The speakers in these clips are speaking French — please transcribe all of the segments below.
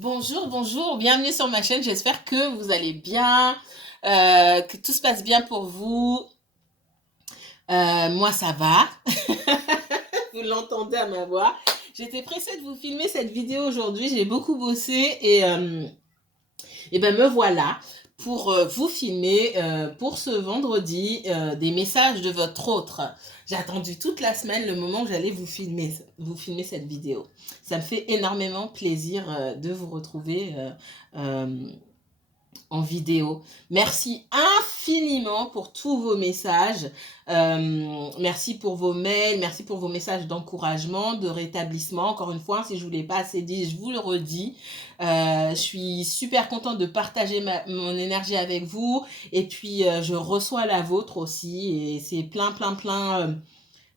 Bonjour, bonjour, bienvenue sur ma chaîne. J'espère que vous allez bien, que tout se passe bien pour vous. Moi, ça va. Vous l'entendez à ma voix. J'étais pressée de vous filmer cette vidéo aujourd'hui. J'ai beaucoup bossé et ben me voilà pour vous filmer pour ce vendredi des messages de votre autre. J'ai attendu toute la semaine le moment où j'allais vous filmer cette vidéo. Ça me fait énormément plaisir de vous retrouver euh, en vidéo. Merci infiniment pour tous vos messages. Merci pour vos mails, merci pour vos messages d'encouragement, de rétablissement. Encore une fois, si je ne vous l'ai pas assez dit, je vous le redis. Je suis super contente de partager mon énergie avec vous. Et puis, je reçois la vôtre aussi. Et c'est plein.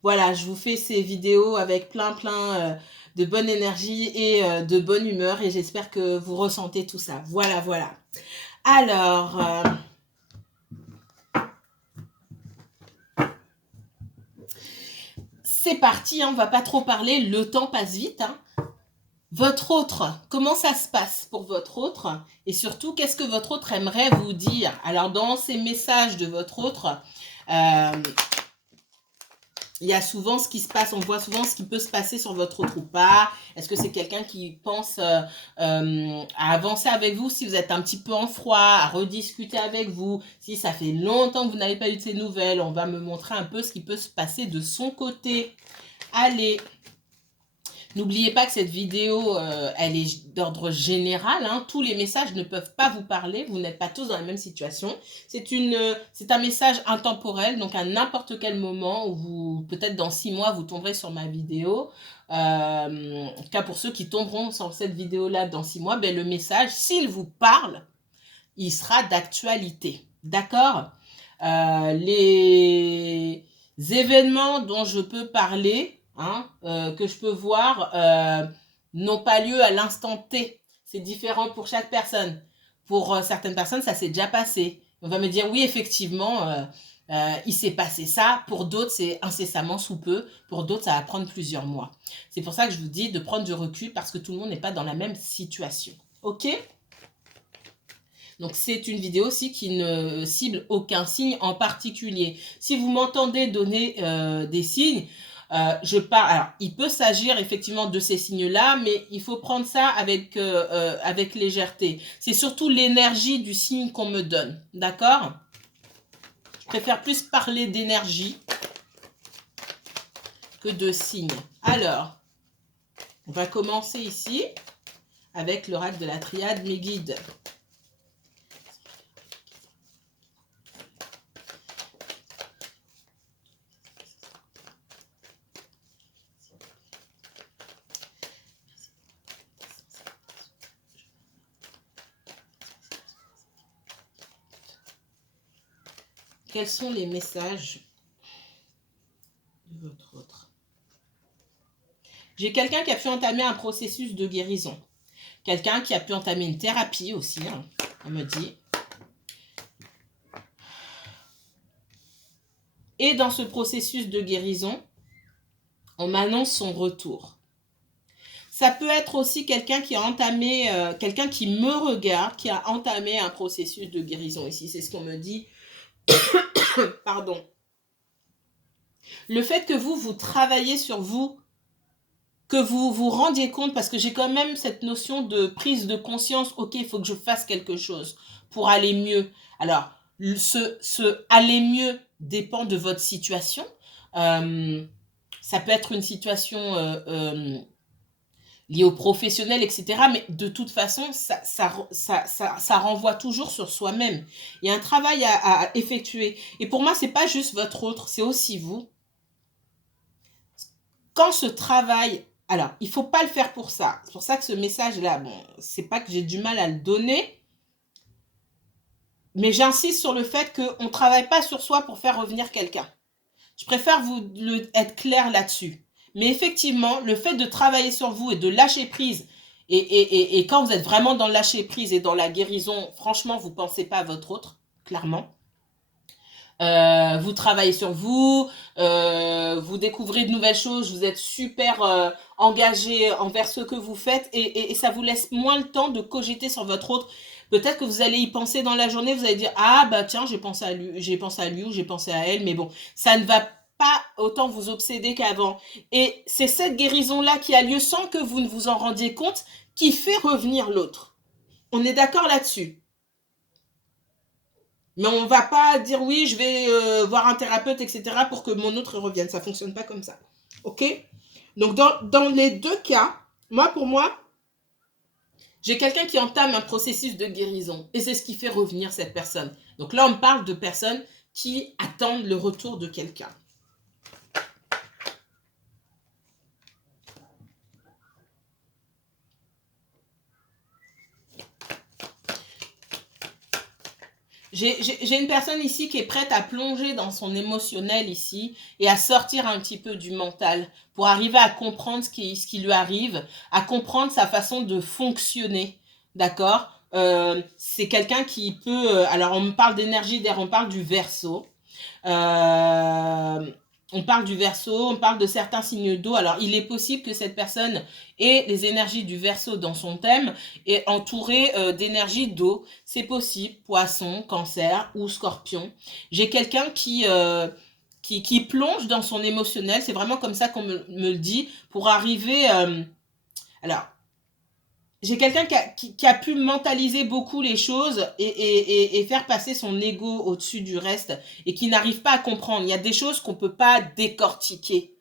Voilà, je vous fais ces vidéos avec plein de bonne énergie et de bonne humeur. Et j'espère que vous ressentez tout ça. Voilà. Alors, c'est parti, hein, on va pas trop parler, le temps passe vite. Hein. Votre autre, comment ça se passe pour votre autre? Et surtout, qu'est-ce que votre autre aimerait vous dire? Alors, dans ces messages de votre autre, euh, il y a souvent ce qui se passe, on voit souvent ce qui peut se passer sur votre autre ou pas. Est-ce que c'est quelqu'un qui pense à avancer avec vous si vous êtes un petit peu en froid, à rediscuter avec vous? Si ça fait longtemps que vous n'avez pas eu de ces nouvelles, on va me montrer un peu ce qui peut se passer de son côté. Allez, n'oubliez pas que cette vidéo, elle est d'ordre général. Hein. Tous les messages ne peuvent pas vous parler. Vous n'êtes pas tous dans la même situation. C'est un message intemporel. Donc, à n'importe quel moment, ou vous, peut-être dans 6 mois, vous tomberez sur ma vidéo. En tout cas, pour ceux qui tomberont sur cette vidéo-là dans 6 mois, ben, le message, s'il vous parle, il sera d'actualité. D'accord? Les événements dont je peux parler, hein, que je peux voir, n'ont pas lieu à l'instant T. C'est différent pour chaque personne. Pour certaines personnes, ça s'est déjà passé. On va me dire, oui, effectivement, il s'est passé ça. Pour d'autres, c'est incessamment sous peu. Pour d'autres, ça va prendre plusieurs mois. C'est pour ça que je vous dis de prendre du recul parce que tout le monde n'est pas dans la même situation. OK? Donc, c'est une vidéo aussi qui ne cible aucun signe en particulier. Si vous m'entendez donner des signes, je parle. Alors, il peut s'agir effectivement de ces signes-là, mais il faut prendre ça avec légèreté. C'est surtout l'énergie du signe qu'on me donne. D'accord? Je préfère plus parler d'énergie que de signes. Alors, on va commencer ici avec l'oracle de la triade, mes guides. Quels sont les messages de votre autre? J'ai quelqu'un qui a pu entamer un processus de guérison. Quelqu'un qui a pu entamer une thérapie aussi, hein, on me dit. Et dans ce processus de guérison, on m'annonce son retour. Ça peut être aussi quelqu'un qui a entamé, quelqu'un qui me regarde, qui a entamé un processus de guérison ici. C'est ce qu'on me dit. Pardon. Le fait que vous travaillez sur vous, que vous vous rendiez compte, parce que j'ai quand même cette notion de prise de conscience, ok, il faut que je fasse quelque chose pour aller mieux. Alors, ce aller mieux dépend de votre situation. Ça peut être une situation liée au professionnel, etc. Mais de toute façon, ça renvoie toujours sur soi-même. Il y a un travail à effectuer. Et pour moi, c'est pas juste votre autre, c'est aussi vous. Quand ce travail, alors, il faut pas le faire pour ça. C'est pour ça que ce message-là, bon, c'est pas que j'ai du mal à le donner, mais j'insiste sur le fait qu'on ne travaille pas sur soi pour faire revenir quelqu'un. Je préfère être clair là-dessus. Mais effectivement, le fait de travailler sur vous et de lâcher prise, et quand vous êtes vraiment dans le lâcher prise et dans la guérison, franchement, vous ne pensez pas à votre autre, clairement. vous travaillez sur vous, vous découvrez de nouvelles choses, vous êtes super engagé envers ce que vous faites et ça vous laisse moins le temps de cogiter sur votre autre. Peut-être que vous allez y penser dans la journée, vous allez dire ah bah tiens j'ai pensé à lui, ou j'ai pensé à elle, mais bon ça ne va pas autant vous obséder qu'avant. Et c'est cette guérison-là qui a lieu sans que vous ne vous en rendiez compte qui fait revenir l'autre. On est d'accord là-dessus. Mais on va pas dire oui, je vais voir un thérapeute, etc. pour que mon autre revienne. Ça fonctionne pas comme ça. Ok? Donc, dans les deux cas, pour moi, j'ai quelqu'un qui entame un processus de guérison. Et c'est ce qui fait revenir cette personne. Donc là, on parle de personnes qui attendent le retour de quelqu'un. J'ai une personne ici qui est prête à plonger dans son émotionnel ici et à sortir un petit peu du mental pour arriver à comprendre ce qui lui arrive, à comprendre sa façon de fonctionner. D'accord? C'est quelqu'un qui peut... alors, on me parle d'énergie d'air, on parle du Verseau. On parle du Verseau, on parle de certains signes d'eau. Alors, il est possible que cette personne ait les énergies du Verseau dans son thème et entourée d'énergie d'eau. C'est possible, Poisson, Cancer ou Scorpion. J'ai quelqu'un qui plonge dans son émotionnel. C'est vraiment comme ça qu'on me le dit pour arriver... alors, j'ai quelqu'un qui a pu mentaliser beaucoup les choses et faire passer son ego au-dessus du reste et qui n'arrive pas à comprendre. Il y a des choses qu'on ne peut pas décortiquer.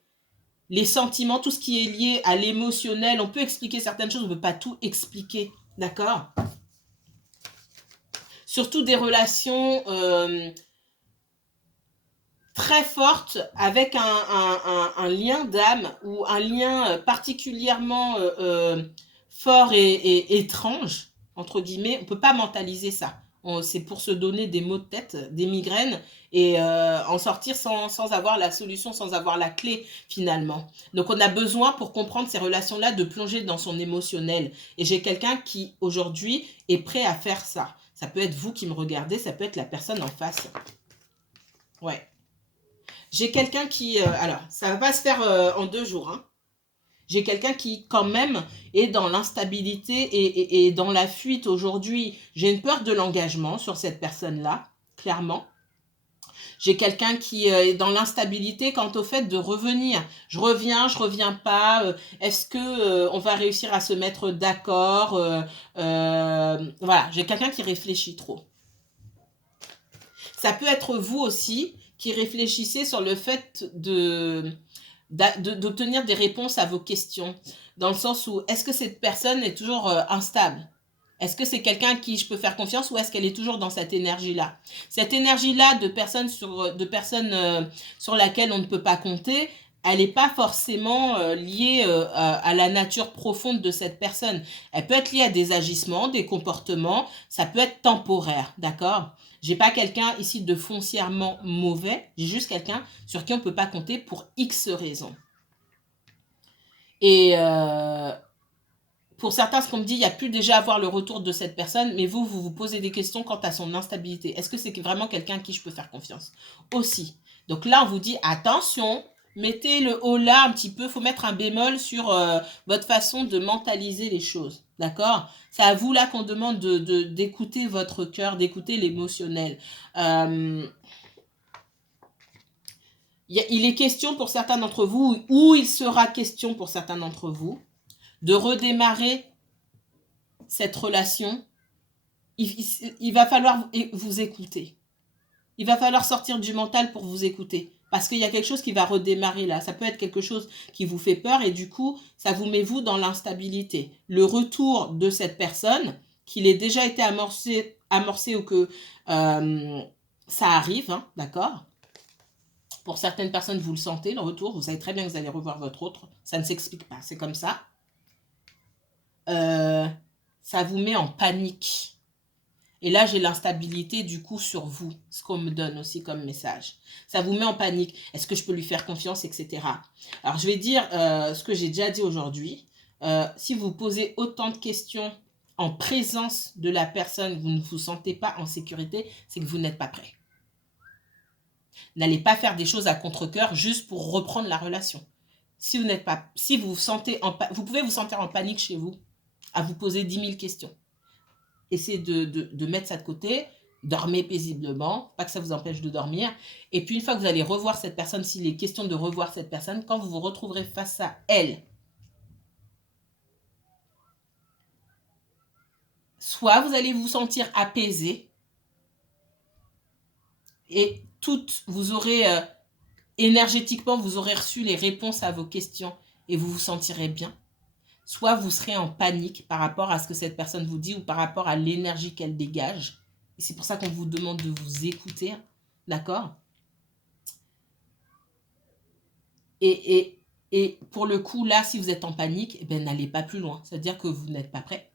Les sentiments, tout ce qui est lié à l'émotionnel, on peut expliquer certaines choses, on ne peut pas tout expliquer. D'accord? Surtout des relations très fortes avec un lien d'âme ou un lien particulièrement... fort et étrange, entre guillemets, on ne peut pas mentaliser ça. C'est pour se donner des maux de tête, des migraines, et en sortir sans avoir la solution, sans avoir la clé finalement. Donc on a besoin pour comprendre ces relations-là de plonger dans son émotionnel. Et j'ai quelqu'un qui aujourd'hui est prêt à faire ça. Ça peut être vous qui me regardez, ça peut être la personne en face. Ouais. J'ai quelqu'un qui... alors, ça ne va pas se faire en 2 jours, hein. J'ai quelqu'un qui, quand même, est dans l'instabilité et dans la fuite aujourd'hui. J'ai une peur de l'engagement sur cette personne-là, clairement. J'ai quelqu'un qui est dans l'instabilité quant au fait de revenir. Je reviens pas. Est-ce que on va réussir à se mettre d'accord? Voilà, j'ai quelqu'un qui réfléchit trop. Ça peut être vous aussi qui réfléchissez sur le fait d'obtenir des réponses à vos questions, dans le sens où est-ce que cette personne est toujours instable? Est-ce que c'est quelqu'un à qui je peux faire confiance ou est-ce qu'elle est toujours dans cette énergie-là? Cette énergie-là de personnes sur laquelle on ne peut pas compter, elle n'est pas forcément liée à la nature profonde de cette personne. Elle peut être liée à des agissements, des comportements, ça peut être temporaire, d'accord? J'ai pas quelqu'un ici de foncièrement mauvais, j'ai juste quelqu'un sur qui on ne peut pas compter pour X raisons. Et pour certains, ce qu'on me dit, il y a plus déjà à voir le retour de cette personne, mais vous posez des questions quant à son instabilité. Est-ce que c'est vraiment quelqu'un à qui je peux faire confiance? Aussi. Donc là, on vous dit, attention, mettez le haut là un petit peu, il faut mettre un bémol sur votre façon de mentaliser les choses. D'accord? C'est à vous là qu'on demande d'écouter votre cœur, d'écouter l'émotionnel. Il est question pour certains d'entre vous, ou il sera question pour certains d'entre vous, de redémarrer cette relation. Il va falloir vous écouter. Il va falloir sortir du mental pour vous écouter. Parce qu'il y a quelque chose qui va redémarrer là. Ça peut être quelque chose qui vous fait peur et du coup, ça vous met vous dans l'instabilité. Le retour de cette personne, qu'il ait déjà été amorcé ou que ça arrive, hein, d'accord? Pour certaines personnes, vous le sentez, le retour. Vous savez très bien que vous allez revoir votre autre. Ça ne s'explique pas. C'est comme ça. Ça vous met en panique. Et là, j'ai l'instabilité du coup sur vous, ce qu'on me donne aussi comme message. Ça vous met en panique. Est-ce que je peux lui faire confiance, etc. Alors, je vais dire ce que j'ai déjà dit aujourd'hui. Si vous posez autant de questions en présence de la personne, vous ne vous sentez pas en sécurité, c'est que vous n'êtes pas prêt. N'allez pas faire des choses à contre-cœur juste pour reprendre la relation. Si vous n'êtes pas, si vous vous sentez vous pouvez vous sentir en panique chez vous, à vous poser 10 000 questions. Essayez de mettre ça de côté, dormez paisiblement, pas que ça vous empêche de dormir. Et puis une fois que vous allez revoir cette personne, s'il est question de revoir cette personne, quand vous vous retrouverez face à elle, soit vous allez vous sentir apaisé et vous aurez énergétiquement, vous aurez reçu les réponses à vos questions et vous vous sentirez bien. Soit vous serez en panique par rapport à ce que cette personne vous dit ou par rapport à l'énergie qu'elle dégage. Et c'est pour ça qu'on vous demande de vous écouter, d'accord? Et pour le coup, là, si vous êtes en panique, eh ben, n'allez pas plus loin. C'est-à-dire que vous n'êtes pas prêt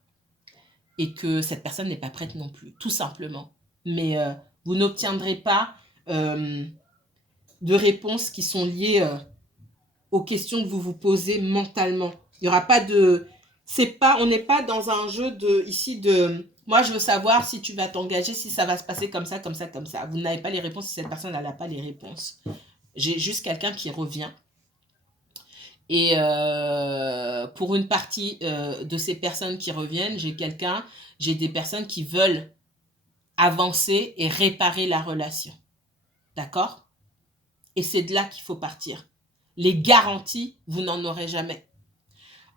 et que cette personne n'est pas prête non plus, tout simplement. Mais vous n'obtiendrez pas de réponses qui sont liées aux questions que vous vous posez mentalement. Il n'y aura pas de... on n'est pas dans un jeu de... Moi, je veux savoir si tu vas t'engager, si ça va se passer comme ça, comme ça, comme ça. Vous n'avez pas les réponses si cette personne n'a pas les réponses. J'ai juste quelqu'un qui revient. Et pour une partie de ces personnes qui reviennent, j'ai des personnes qui veulent avancer et réparer la relation. D'accord? Et c'est de là qu'il faut partir. Les garanties, vous n'en aurez jamais.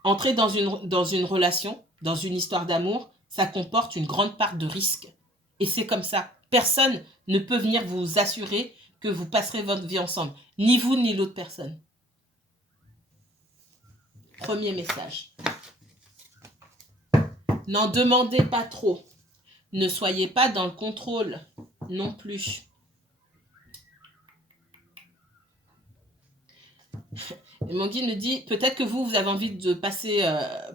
Entrer dans une relation, dans une histoire d'amour, ça comporte une grande part de risque. Et c'est comme ça. Personne ne peut venir vous assurer que vous passerez votre vie ensemble. Ni vous, ni l'autre personne. Premier message. N'en demandez pas trop. Ne soyez pas dans le contrôle non plus. Et mon guide me dit, peut-être que vous avez envie de passer,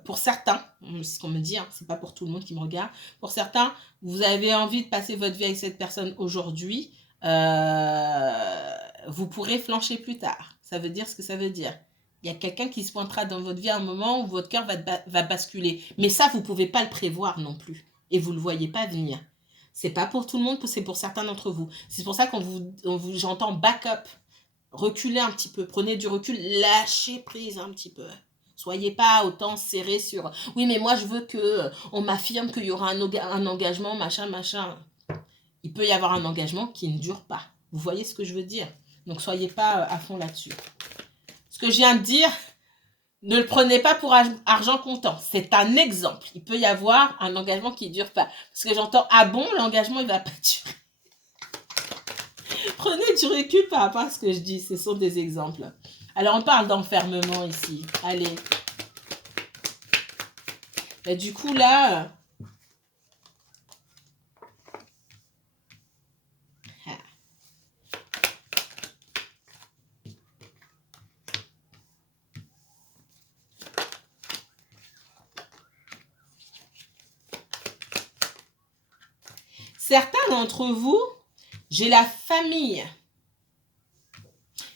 pour certains, c'est ce qu'on me dit, hein, c'est pas pour tout le monde qui me regarde, pour certains, vous avez envie de passer votre vie avec cette personne aujourd'hui, vous pourrez flancher plus tard. Ça veut dire ce que ça veut dire. Il y a quelqu'un qui se pointera dans votre vie à un moment où votre cœur va basculer. Mais ça, vous ne pouvez pas le prévoir non plus. Et vous ne le voyez pas venir. C'est pas pour tout le monde, c'est pour certains d'entre vous. C'est pour ça j'entends backup. Reculez un petit peu, prenez du recul, lâchez prise un petit peu. Soyez pas autant serré sur « Oui, mais moi, je veux qu'on m'affirme qu'il y aura un engagement, machin, machin. » Il peut y avoir un engagement qui ne dure pas. Vous voyez ce que je veux dire? Donc, soyez pas à fond là-dessus. Ce que je viens de dire, ne le prenez pas pour argent comptant. C'est un exemple. Il peut y avoir un engagement qui ne dure pas. Parce que j'entends « Ah bon, l'engagement, il ne va pas durer. » Prenez du recul par rapport à ce que je dis. Ce sont des exemples. Alors, on parle d'enfermement ici. Allez. Et du coup, là... Certains d'entre vous, j'ai la famille.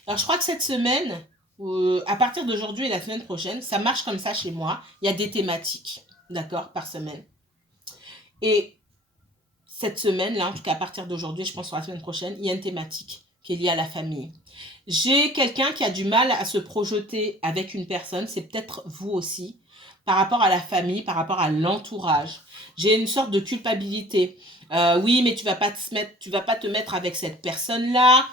Alors, je crois que cette semaine, à partir d'aujourd'hui et la semaine prochaine, ça marche comme ça chez moi. Il y a des thématiques, d'accord, par semaine. Et cette semaine, là, en tout cas à partir d'aujourd'hui, je pense sur la semaine prochaine, il y a une thématique qui est liée à la famille. J'ai quelqu'un qui a du mal à se projeter avec une personne, c'est peut-être vous aussi, par rapport à la famille, par rapport à l'entourage. J'ai une sorte de culpabilité. Oui, mais tu vas pas te mettre avec cette personne-là,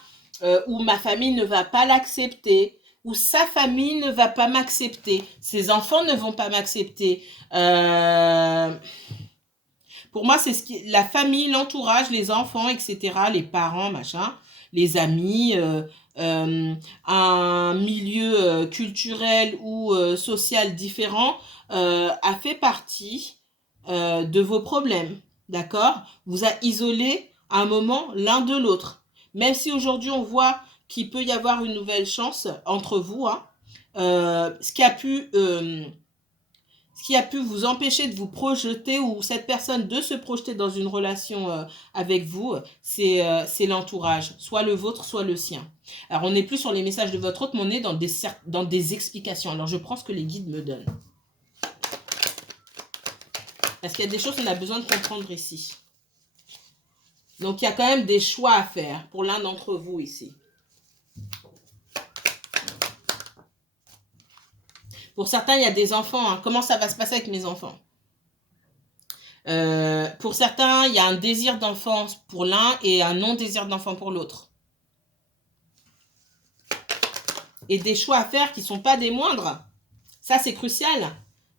ou ma famille ne va pas l'accepter, ou sa famille ne va pas m'accepter, ses enfants ne vont pas m'accepter. Pour moi, c'est la famille, l'entourage, les enfants, etc., les parents, machin, les amis, un milieu culturel ou social différent a fait partie de vos problèmes, d'accord? Vous a isolé à un moment l'un de l'autre. Même si aujourd'hui on voit qu'il peut y avoir une nouvelle chance entre vous, hein, ce qui a pu vous empêcher de vous projeter ou cette personne de se projeter dans une relation avec vous, c'est l'entourage, soit le vôtre, soit le sien. Alors, on n'est plus sur les messages de votre autre, mais on est dans des explications. Alors, je prends ce que les guides me donnent. Parce qu'il y a des choses qu'on a besoin de comprendre ici. Donc, il y a quand même des choix à faire pour l'un d'entre vous ici. Pour certains, il y a des enfants. Hein. Comment ça va se passer avec mes enfants? Pour certains, il y a un désir d'enfant pour l'un et un non-désir d'enfant pour l'autre. Et des choix à faire qui ne sont pas des moindres. Ça, c'est crucial.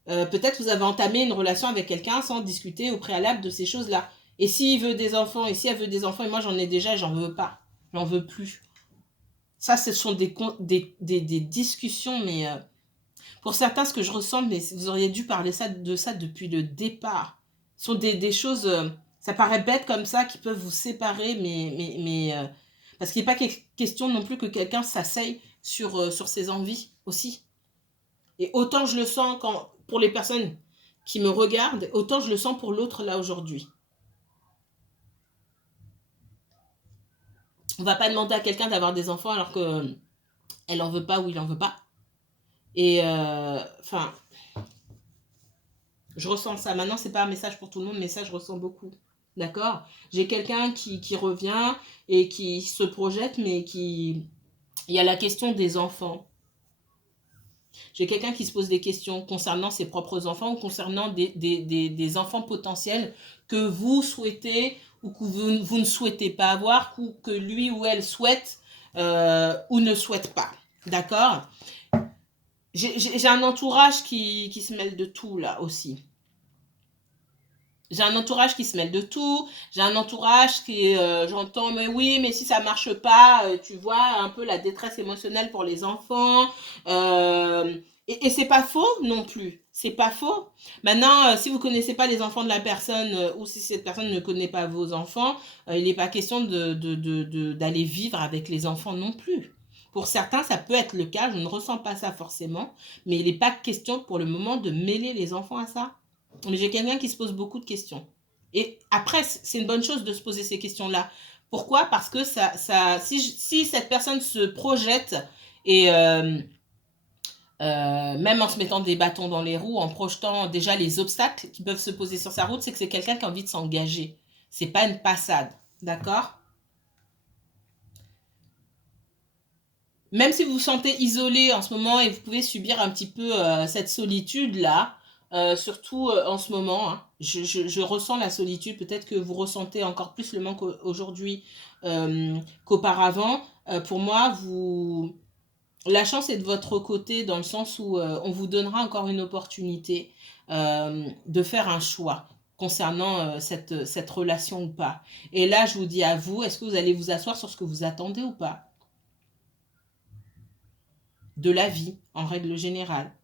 Peut-être vous avez entamé une relation avec quelqu'un sans discuter au préalable de ces choses-là. Et s'il veut des enfants, et si elle veut des enfants, et moi j'en ai déjà, j'en veux pas. J'en veux plus. Ça, ce sont des discussions, mais pour certains, ce que je ressens, mais vous auriez dû parler de ça depuis le départ. Ce sont des choses, ça paraît bête comme ça, qui peuvent vous séparer, mais parce qu'il n'est pas question non plus que quelqu'un s'asseye sur ses envies aussi. Et autant je le sens pour les personnes qui me regardent, autant je le sens pour l'autre là aujourd'hui. On ne va pas demander à quelqu'un d'avoir des enfants alors qu'elle n'en veut pas ou il n'en veut pas. Et enfin, je ressens ça. Maintenant, c'est pas un message pour tout le monde, mais ça, je ressens beaucoup. D'accord? J'ai quelqu'un qui revient et qui se projette, mais il y a la question des enfants. J'ai quelqu'un qui se pose des questions concernant ses propres enfants ou concernant des enfants potentiels que vous souhaitez ou que vous ne souhaitez pas avoir, ou que lui ou elle souhaite ou ne souhaite pas. D'accord? J'ai un entourage qui se mêle de tout là aussi. J'ai un entourage qui se mêle de tout. J'ai un entourage qui, j'entends, mais oui, mais si ça marche pas, tu vois un peu la détresse émotionnelle pour les enfants. Et c'est pas faux non plus. C'est pas faux. Maintenant, si vous connaissez pas les enfants de la personne ou si cette personne ne connaît pas vos enfants, il n'est pas question d'aller vivre avec les enfants non plus. Pour certains, ça peut être le cas. Je ne ressens pas ça forcément, mais il n'est pas question pour le moment de mêler les enfants à ça. Mais j'ai quelqu'un qui se pose beaucoup de questions. Et après, c'est une bonne chose de se poser ces questions-là. Pourquoi? Parce que si cette personne se projette et même en se mettant des bâtons dans les roues, en projetant déjà les obstacles qui peuvent se poser sur sa route, c'est que c'est quelqu'un qui a envie de s'engager. C'est pas une passade. D'accord? Même si vous vous sentez isolé en ce moment et vous pouvez subir un petit peu cette solitude-là, surtout en ce moment, hein, je ressens la solitude. Peut-être que vous ressentez encore plus le manque aujourd'hui qu'auparavant. Pour moi, la chance est de votre côté dans le sens où on vous donnera encore une opportunité de faire un choix concernant cette relation ou pas. Et là, je vous dis à vous, est-ce que vous allez vous asseoir sur ce que vous attendez ou pas de la vie, en règle générale?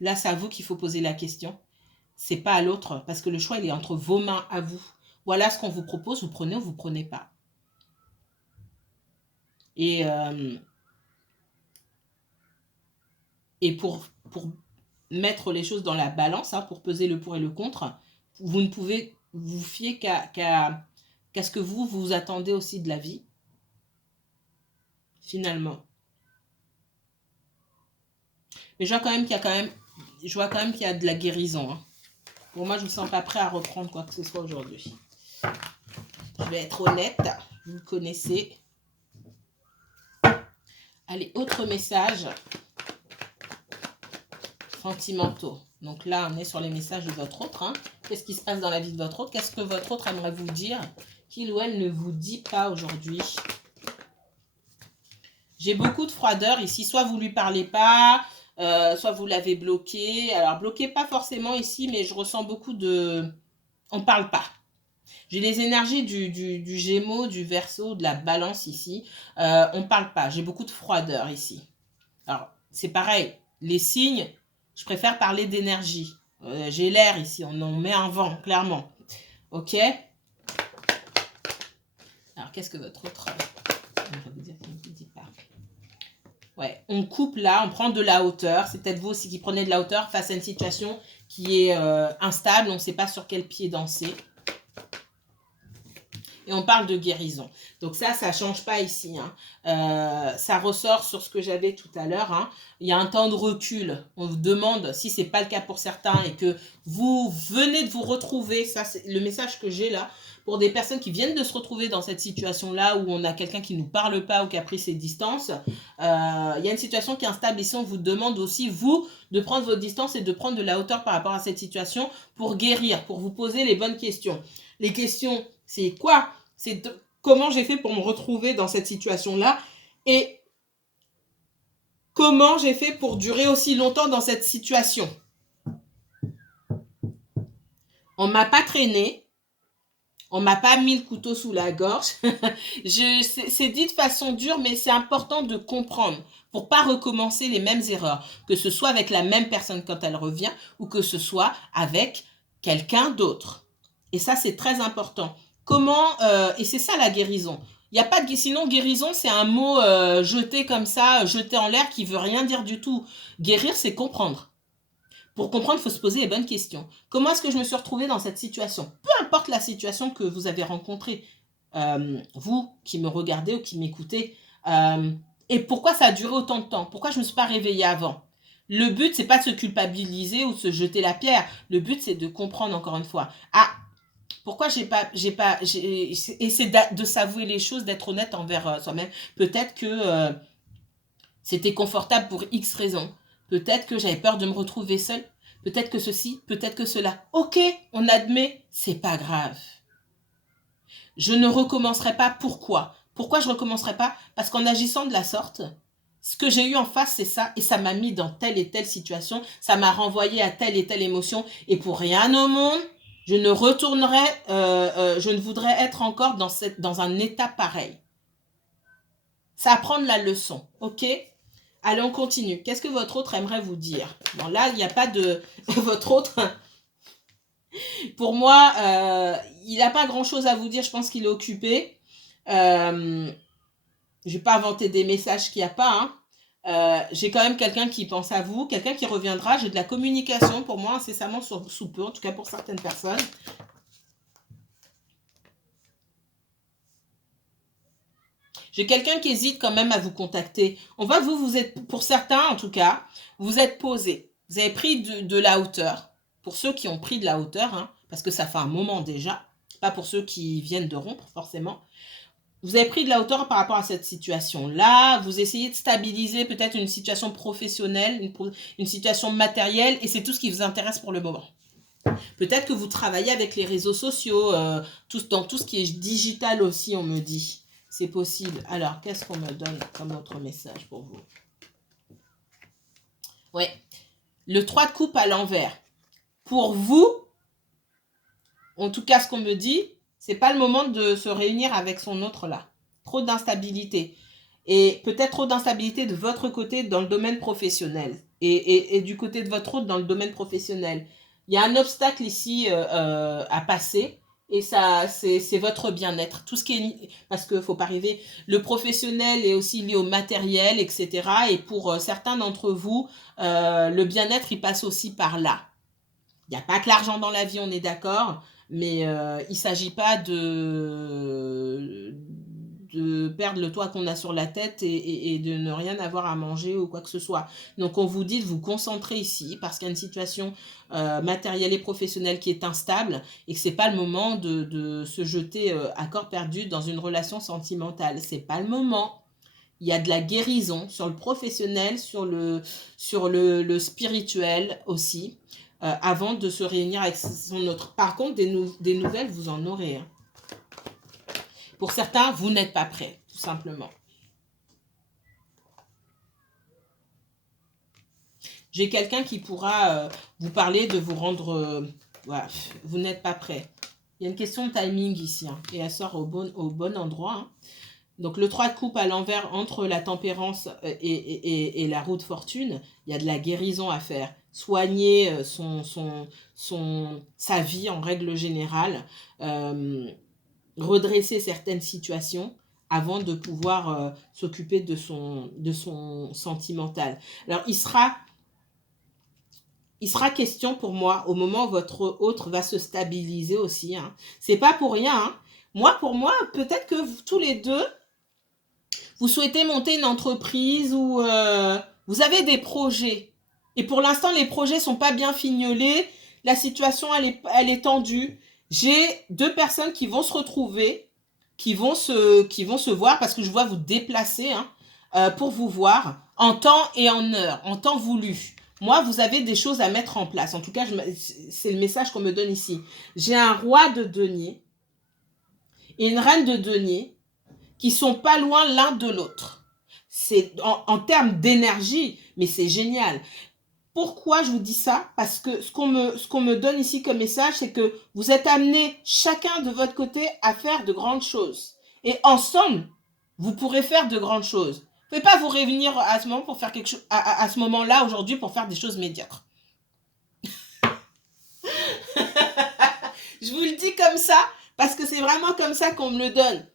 Là, c'est à vous qu'il faut poser la question. C'est pas à l'autre, parce que le choix, il est entre vos mains à vous. Voilà ce qu'on vous propose, vous prenez ou vous prenez pas. Et pour mettre les choses dans la balance, hein, pour peser le pour et le contre, vous ne pouvez vous fier qu'à ce que vous attendez aussi de la vie, finalement. Mais je vois quand même qu'il y a de la guérison. Hein. Pour moi, je ne me sens pas prêt à reprendre quoi que ce soit aujourd'hui. Je vais être honnête, vous le connaissez. Allez, autre message. Sentimentaux. Donc là, on est sur les messages de votre autre. Hein. Qu'est-ce qui se passe dans la vie de votre autre? Qu'est-ce que votre autre aimerait vous dire qu'il ou elle ne vous dit pas aujourd'hui? J'ai beaucoup de froideur ici. Soit vous ne lui parlez pas, soit vous l'avez bloqué. Alors, bloqué pas forcément ici, mais je ressens beaucoup de... On ne parle pas. J'ai les énergies du Gémeaux, du Verseau, de la Balance ici. On ne parle pas. J'ai beaucoup de froideur ici. Alors, c'est pareil. Les signes, je préfère parler d'énergie. J'ai l'air ici. On met un vent, clairement. Ok? Alors, qu'est-ce que votre autre... Je vais vous dire qu'il ne dit pas. Ouais, on coupe là, on prend de la hauteur. C'est peut-être vous aussi qui prenez de la hauteur face à une situation qui est instable. On ne sait pas sur quel pied danser. et on parle de guérison. Donc ça ne change pas ici. Ça ressort sur ce que j'avais tout à l'heure. Il y a un temps de recul. On vous demande, si ce n'est pas le cas pour certains et que vous venez de vous retrouver, ça c'est le message que j'ai là, pour des personnes qui viennent de se retrouver dans cette situation-là où on a quelqu'un qui ne nous parle pas ou qui a pris ses distances, il y a une situation qui est instable ici. On vous demande aussi, vous, de prendre vos distances et de prendre de la hauteur par rapport à cette situation pour guérir, pour vous poser les bonnes questions. Les questions, c'est quoi? C'est comment j'ai fait pour me retrouver dans cette situation-là et comment j'ai fait pour durer aussi longtemps dans cette situation. On ne m'a pas traîné. On m'a pas mis le couteau sous la gorge. C'est dit de façon dure, mais c'est important de comprendre pour pas recommencer les mêmes erreurs, que ce soit avec la même personne quand elle revient ou que ce soit avec quelqu'un d'autre. Et ça, c'est très important. Comment et c'est ça la guérison. Il y a pas de sinon guérison, c'est un mot jeté comme ça, jeté en l'air qui veut rien dire du tout. Guérir, c'est comprendre. Pour comprendre, il faut se poser les bonnes questions. Comment est-ce que je me suis retrouvée dans cette situation? Peu importe la situation que vous avez rencontrée, vous qui me regardez ou qui m'écoutez, et pourquoi ça a duré autant de temps? Pourquoi je ne me suis pas réveillée avant? Le but, c'est pas de se culpabiliser ou de se jeter la pierre. Le but, c'est de comprendre encore une fois. Ah, pourquoi et c'est de s'avouer les choses, d'être honnête envers soi-même. Peut-être que c'était confortable pour X raisons. Peut-être que j'avais peur de me retrouver seule. Peut-être que ceci, peut-être que cela. Ok, on admet, c'est pas grave. Je ne recommencerai pas. Pourquoi? Pourquoi je ne recommencerai pas? Parce qu'en agissant de la sorte, ce que j'ai eu en face, c'est ça. Et ça m'a mis dans telle et telle situation. Ça m'a renvoyé à telle et telle émotion. Et pour rien au monde, je ne retournerai, je ne voudrais être encore dans un état pareil. Ça apprendre la leçon, ok? Allez, on continue. Qu'est-ce que votre autre aimerait vous dire? Bon, là, il n'y a pas de... votre autre, pour moi, il n'a pas grand-chose à vous dire. Je pense qu'il est occupé. Je ne vais pas inventer des messages qu'il n'y a pas. J'ai quand même quelqu'un qui pense à vous, quelqu'un qui reviendra. J'ai de la communication pour moi incessamment sous peu, en tout cas pour certaines personnes. J'ai quelqu'un qui hésite quand même à vous contacter. On voit que vous êtes, pour certains en tout cas, vous êtes posé. Vous avez pris de la hauteur. Pour ceux qui ont pris de la hauteur, parce que ça fait un moment déjà, pas pour ceux qui viennent de rompre forcément. Vous avez pris de la hauteur par rapport à cette situation-là. Vous essayez de stabiliser peut-être une situation professionnelle, une situation matérielle, et c'est tout ce qui vous intéresse pour le moment. Peut-être que vous travaillez avec les réseaux sociaux, dans tout ce qui est digital aussi, on me dit. C'est possible. Alors, qu'est-ce qu'on me donne comme autre message pour vous? Ouais. Le 3 de coupe à l'envers. Pour vous, en tout cas, ce qu'on me dit, c'est pas le moment de se réunir avec son autre là. Trop d'instabilité. Et peut-être trop d'instabilité de votre côté dans le domaine professionnel. Et du côté de votre autre dans le domaine professionnel. Il y a un obstacle ici à passer. Et ça, c'est votre bien-être. Tout ce qui est... Parce qu'il ne faut pas rêver. Le professionnel est aussi lié au matériel, etc. Et pour certains d'entre vous, le bien-être, il passe aussi par là. Il n'y a pas que l'argent dans la vie, on est d'accord. Mais il ne s'agit pas de perdre le toit qu'on a sur la tête et de ne rien avoir à manger ou quoi que ce soit. Donc on vous dit de vous concentrer ici parce qu'il y a une situation matérielle et professionnelle qui est instable et que c'est pas le moment de se jeter à corps perdu dans une relation sentimentale. C'est pas le moment. Il y a de la guérison sur le professionnel, sur le spirituel aussi, avant de se réunir avec son autre. Par contre, des nouvelles, vous en aurez. Pour certains, vous n'êtes pas prêts, tout simplement. J'ai quelqu'un qui pourra vous parler de vous rendre... voilà, vous n'êtes pas prêts. Il y a une question de timing ici, et elle sort au bon endroit. Donc le 3 de coupe à l'envers entre la tempérance et la roue de fortune, il y a de la guérison à faire. Soigner sa vie en règle générale. Redresser certaines situations avant de pouvoir s'occuper de son sentimental. Alors, il sera question pour moi au moment où votre autre va se stabiliser aussi. C'est pas pour rien. Moi, pour moi, peut-être que tous les deux, vous souhaitez monter une entreprise ou vous avez des projets. Et pour l'instant, les projets sont pas bien fignolés. La situation, elle est tendue. J'ai deux personnes qui vont se retrouver, qui vont se voir parce que je vois vous déplacer pour vous voir en temps et en heure, en temps voulu. Moi, vous avez des choses à mettre en place. En tout cas, c'est le message qu'on me donne ici. J'ai un roi de denier et une reine de denier qui sont pas loin l'un de l'autre. C'est en termes d'énergie, mais c'est génial. Pourquoi je vous dis ça? Parce que ce qu'on me donne ici comme message, c'est que vous êtes amenés chacun de votre côté à faire de grandes choses. Et ensemble, vous pourrez faire de grandes choses. Vous ne pouvez pas vous réunir à ce moment pour faire quelque chose, à ce moment-là aujourd'hui pour faire des choses médiocres. Je vous le dis comme ça parce que c'est vraiment comme ça qu'on me le donne.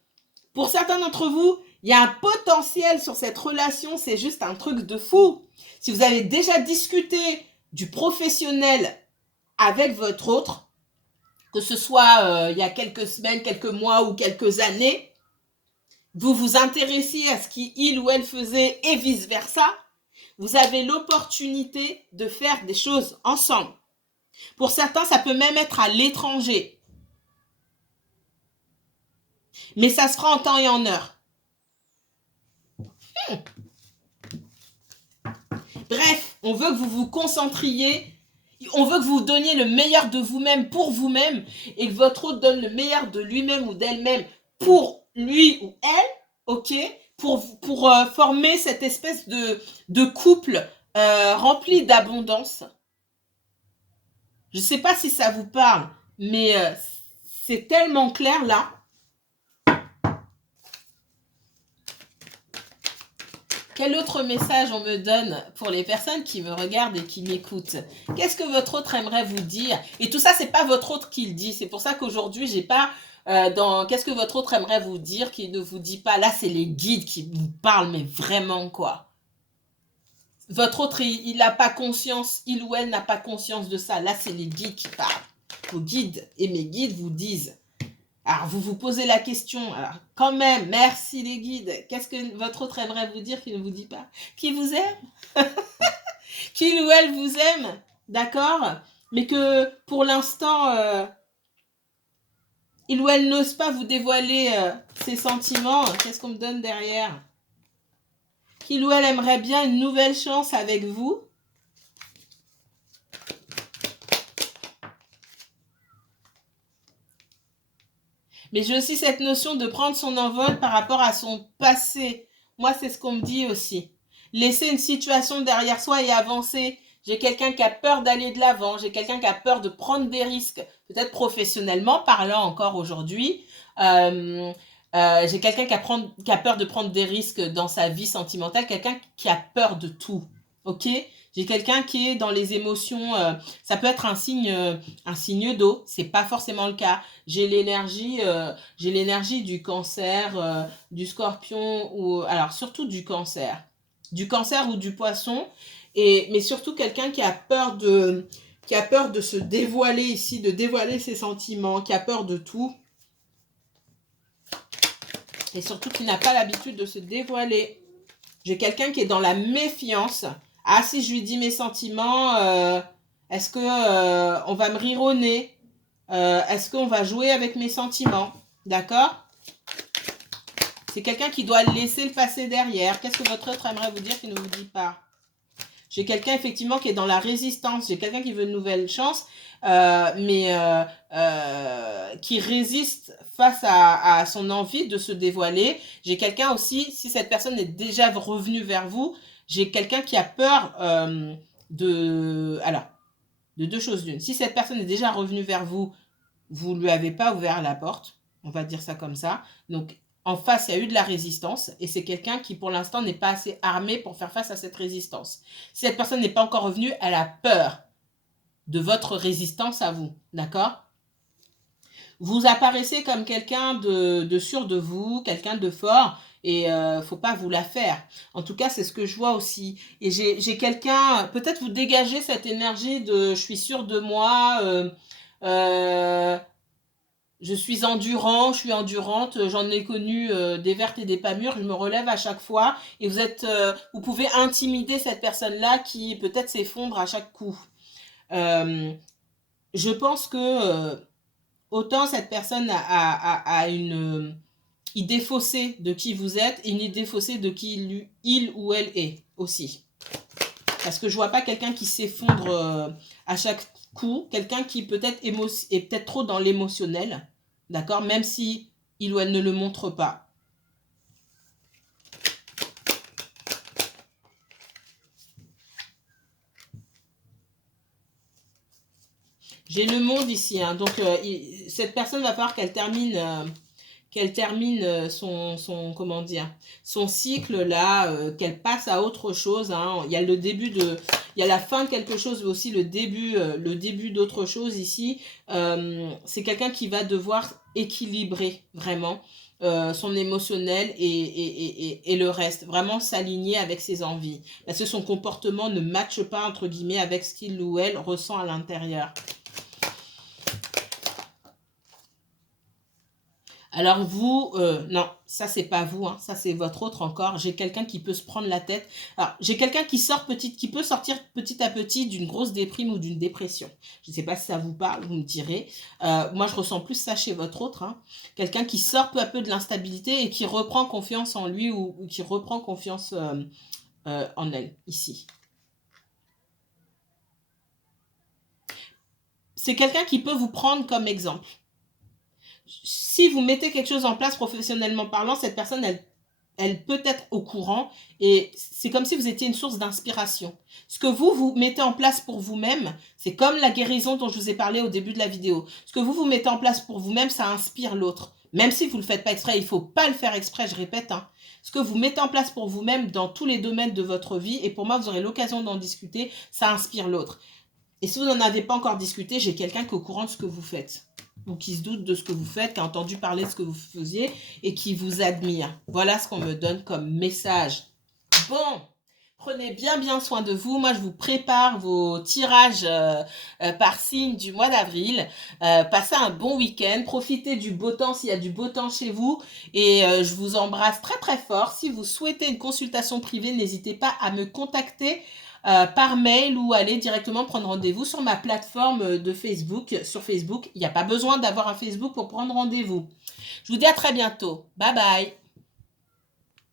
Pour certains d'entre vous, il y a un potentiel sur cette relation, c'est juste un truc de fou. Si vous avez déjà discuté du professionnel avec votre autre, que ce soit il y a quelques semaines, quelques mois ou quelques années, vous vous intéressiez à ce qu'il ou elle faisait et vice-versa, vous avez l'opportunité de faire des choses ensemble. Pour certains, ça peut même être à l'étranger. Mais ça se fera en temps et en heure. Bref, on veut que vous vous concentriez, on veut que vous donniez le meilleur de vous-même pour vous-même et que votre autre donne le meilleur de lui-même ou d'elle-même pour lui ou elle, ok, pour former cette espèce de couple rempli d'abondance. Je ne sais pas si ça vous parle, mais c'est tellement clair là. Quel autre message on me donne pour les personnes qui me regardent et qui m'écoutent? Qu'est-ce que votre autre aimerait vous dire? Et tout ça, c'est pas votre autre qui le dit. C'est pour ça qu'aujourd'hui, j'ai pas dans qu'est-ce que votre autre aimerait vous dire qui ne vous dit pas. Là, c'est les guides qui vous parlent, mais vraiment quoi. Votre autre, il n'a pas conscience, il ou elle n'a pas conscience de ça. Là, c'est les guides qui parlent. Vos guides et mes guides vous disent. Alors, vous vous posez la question, alors quand même, merci les guides, qu'est-ce que votre autre aimerait vous dire qu'il ne vous dit pas? Qui vous aime? Qu'il ou elle vous aime, d'accord? Mais que pour l'instant, il ou elle n'ose pas vous dévoiler ses sentiments. Qu'est-ce qu'on me donne derrière? Qu'il ou elle aimerait bien une nouvelle chance avec vous. Mais j'ai aussi cette notion de prendre son envol par rapport à son passé. Moi, c'est ce qu'on me dit aussi. Laisser une situation derrière soi et avancer. J'ai quelqu'un qui a peur d'aller de l'avant. J'ai quelqu'un qui a peur de prendre des risques, peut-être professionnellement parlant encore aujourd'hui. J'ai quelqu'un qui a peur de prendre des risques dans sa vie sentimentale. Quelqu'un qui a peur de tout. Ok? J'ai quelqu'un qui est dans les émotions. Ça peut être un signe d'eau. C'est pas forcément le cas. J'ai l'énergie du cancer, du scorpion ou alors surtout du cancer ou du poisson. Mais surtout quelqu'un qui a peur de se dévoiler ici, de dévoiler ses sentiments, qui a peur de tout. Et surtout qui n'a pas l'habitude de se dévoiler. J'ai quelqu'un qui est dans la méfiance. Ah, si je lui dis mes sentiments, est-ce que on va me rire au nez? Est-ce qu'on va jouer avec mes sentiments? D'accord? C'est quelqu'un qui doit laisser le passé derrière. Qu'est-ce que votre autre aimerait vous dire qu'il ne vous dit pas? J'ai quelqu'un effectivement qui est dans la résistance. J'ai quelqu'un qui veut une nouvelle chance, mais qui résiste face à son envie de se dévoiler. J'ai quelqu'un aussi, si cette personne est déjà revenue vers vous, j'ai quelqu'un qui a peur de deux choses l'une. Si cette personne est déjà revenue vers vous, vous ne lui avez pas ouvert la porte, on va dire ça comme ça. Donc, en face, il y a eu de la résistance et c'est quelqu'un qui, pour l'instant, n'est pas assez armé pour faire face à cette résistance. Si cette personne n'est pas encore revenue, elle a peur de votre résistance à vous, d'accord? Vous apparaissez comme quelqu'un de sûr de vous, quelqu'un de fort et faut pas vous la faire. En tout cas, c'est ce que je vois aussi. Et j'ai quelqu'un, peut-être vous dégagez cette énergie de je suis sûr de moi, Je suis endurant, je suis endurante, j'en ai connu des vertes et des pas mûres, je me relève à chaque fois et vous pouvez intimider cette personne-là qui peut-être s'effondre à chaque coup. Je pense que autant cette personne a une idée faussée de qui vous êtes et une idée faussée de qui il ou elle est aussi. Parce que je vois pas quelqu'un qui s'effondre à chaque coup, quelqu'un qui peut-être est peut-être trop dans l'émotionnel, d'accord, même si il ou elle ne le montre pas. J'ai le monde ici, hein, donc cette personne va falloir qu'elle termine comment dire, son cycle là, qu'elle passe à autre chose, hein. Il y a le début il y a la fin de quelque chose, mais aussi le début d'autre chose ici. C'est quelqu'un qui va devoir équilibrer vraiment son émotionnel et le reste, vraiment s'aligner avec ses envies, parce que son comportement ne matche pas entre guillemets avec ce qu'il ou elle ressent à l'intérieur. Alors vous, non, ça c'est pas vous, hein, ça c'est votre autre encore. J'ai quelqu'un qui peut se prendre la tête. Alors j'ai quelqu'un qui peut sortir petit à petit d'une grosse déprime ou d'une dépression. Je ne sais pas si ça vous parle, vous me direz. Moi je ressens plus ça chez votre autre, hein. Quelqu'un qui sort peu à peu de l'instabilité et qui reprend confiance en lui ou qui reprend confiance en elle ici. C'est quelqu'un qui peut vous prendre comme exemple. Si vous mettez quelque chose en place professionnellement parlant, cette personne, elle peut être au courant et c'est comme si vous étiez une source d'inspiration. Ce que vous mettez en place pour vous-même, c'est comme la guérison dont je vous ai parlé au début de la vidéo. Ce que vous mettez en place pour vous-même, ça inspire l'autre. Même si vous ne le faites pas exprès, il ne faut pas le faire exprès, je répète, hein. Ce que vous mettez en place pour vous-même dans tous les domaines de votre vie, et pour moi, vous aurez l'occasion d'en discuter, ça inspire l'autre. Et si vous n'en avez pas encore discuté, j'ai quelqu'un qui est au courant de ce que vous faites, ou qui se doute de ce que vous faites, qui a entendu parler de ce que vous faisiez et qui vous admire. Voilà ce qu'on me donne comme message. Bon, prenez bien soin de vous. Moi, je vous prépare vos tirages par signe du mois d'avril. Passez un bon week-end. Profitez du beau temps s'il y a du beau temps chez vous. Et je vous embrasse très fort. Si vous souhaitez une consultation privée, n'hésitez pas à me contacter par mail ou aller directement prendre rendez-vous sur ma plateforme de Facebook. Sur Facebook, il n'y a pas besoin d'avoir un Facebook pour prendre rendez-vous. Je vous dis à très bientôt. Bye bye.